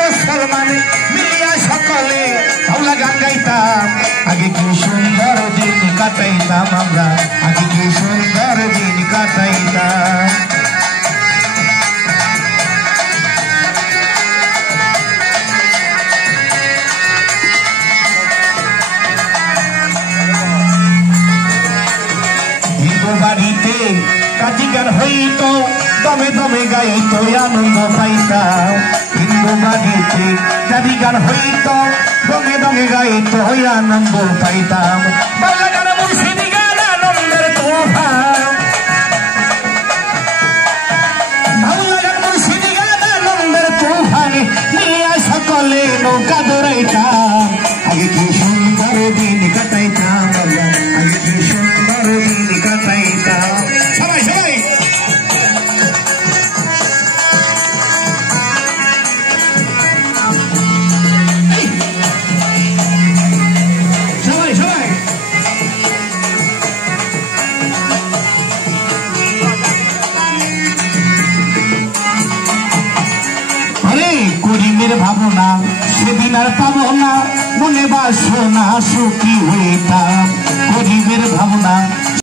মুসলমান মিলিয়া সকলে বাউলা গান গাইতাম। আগে কি সুন্দর দিন কাটাইতাম আমরা, আগে কি সুন্দর দিন কাটাইতাম। বাড়িতে কাজী গান হইত, দমে দমে গাইত আনন্দ পাইতাম। হিন্দু বাড়িতে কাজী গান হইত, দমে দমে গাইত আনন্দ পাইতাম। বাংলা গান মুর্শিদি গান আনন্দের তোফান, বাংলা গান মুর্শিদি গান আনন্দের তোফান নিয়ে সকলে নৌকা দৌড়াইতাম। আগে কি সুন্দর দিন কাটাইতাম, আগে কি সুন্দর দিন কাটাইতাম। সবাই সবাই সবাই সবাই আরে করিমের ভাবনা সেদিন আর পাবো না, মনে বাসনা সুখী হইতাম। করিমের ভাবনা